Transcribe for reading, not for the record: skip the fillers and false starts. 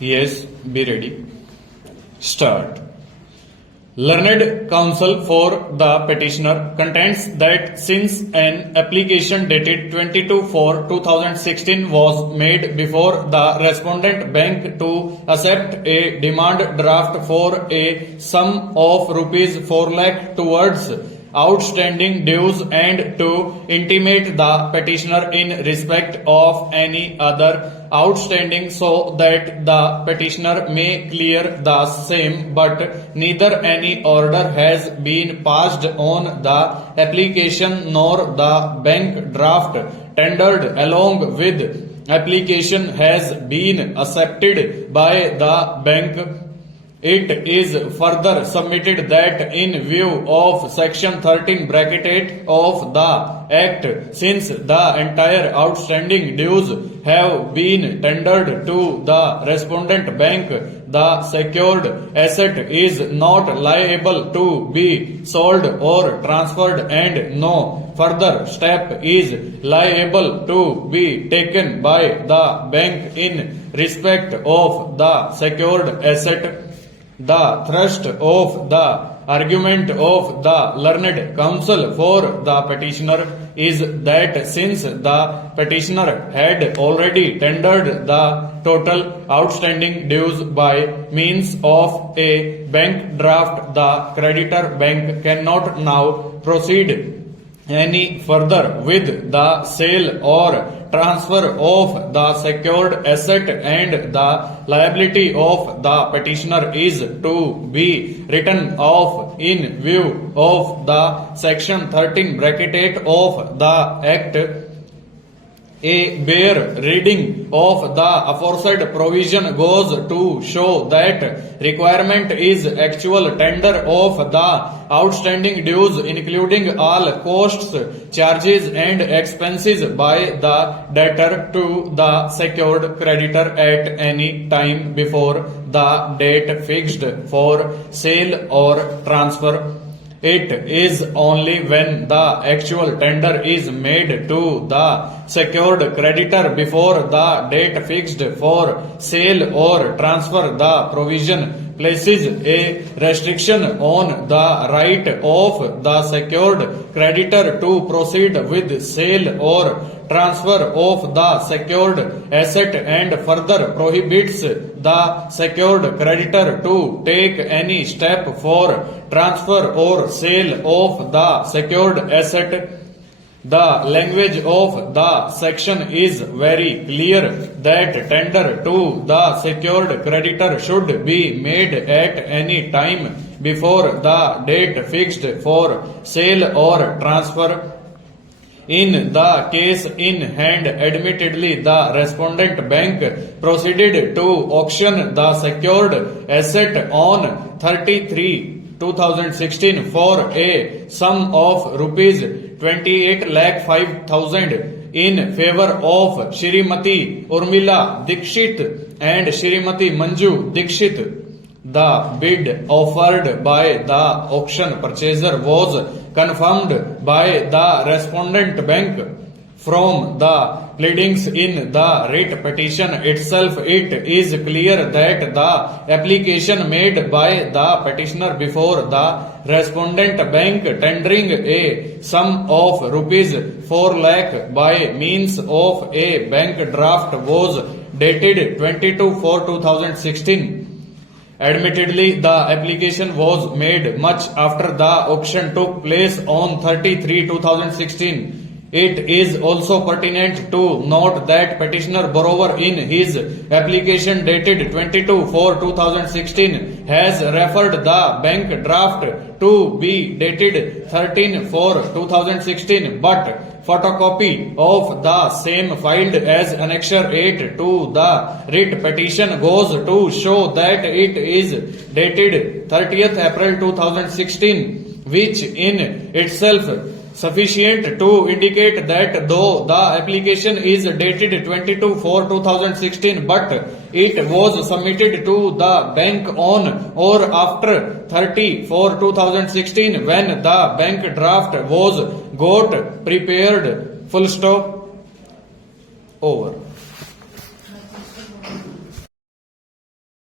Yes, be ready. Start. Learned counsel for the petitioner contends that since an application dated 22/4/2016 was made before the respondent bank to accept a demand draft for a sum of rupees 4 lakh towards outstanding dues and to intimate the petitioner in respect of any other outstanding so that the petitioner may clear the same, but neither any order has been passed on the application nor the bank draft tendered along with application has been accepted by the bank. It is further submitted that in view of section 13 bracket 8 of the Act, since the entire outstanding dues have been tendered to the respondent bank, the secured asset is not liable to be sold or transferred and no further step is liable to be taken by the bank in respect of the secured asset. The thrust of the argument of the learned counsel for the petitioner is that since the petitioner had already tendered the total outstanding dues by means of a bank draft, the creditor bank cannot now proceed any further with the sale or transfer of the secured asset, and the liability of the petitioner is to be written off in view of the section 13 bracket 8 of the Act. A bare reading of the aforesaid provision goes to show that requirement is actual tender of the outstanding dues, including all costs, charges and expenses by the debtor to the secured creditor at any time before the date fixed for sale or transfer. It is only when the actual tender is made to the secured creditor before the date fixed for sale or transfer the provision places a restriction on the right of the secured creditor to proceed with sale or transfer of the secured asset and further prohibits the secured creditor to take any step for transfer or sale of the secured asset. The language of the section is very clear that tender to the secured creditor should be made at any time before the date fixed for sale or transfer. In the case in hand, admittedly, the respondent bank proceeded to auction the secured asset on 30/3/2016 for a sum of rupees 28,05,000 in favor of Shrimati Urmila Dikshit and Shrimati Manju Dikshit. The bid offered by the auction purchaser was confirmed by the respondent bank. From the pleadings in the writ petition itself, it is clear that the application made by the petitioner before the respondent bank tendering a sum of rupees 4 lakh by means of a bank draft was dated 22/4/2016. Admittedly, the application was made much after the auction took place on 30/3/2016. It is also pertinent to note that petitioner borrower in his application dated 22/4/2016 has referred the bank draft to be dated 13/4/2016, but photocopy of the same filed as Annexure 8 to the writ petition goes to show that it is dated 30th April 2016, which in itself sufficient to indicate that though the application is dated 22/4/2016, but it was submitted to the bank on or after 30/4/2016 when the bank draft was got prepared. Full stop. Over.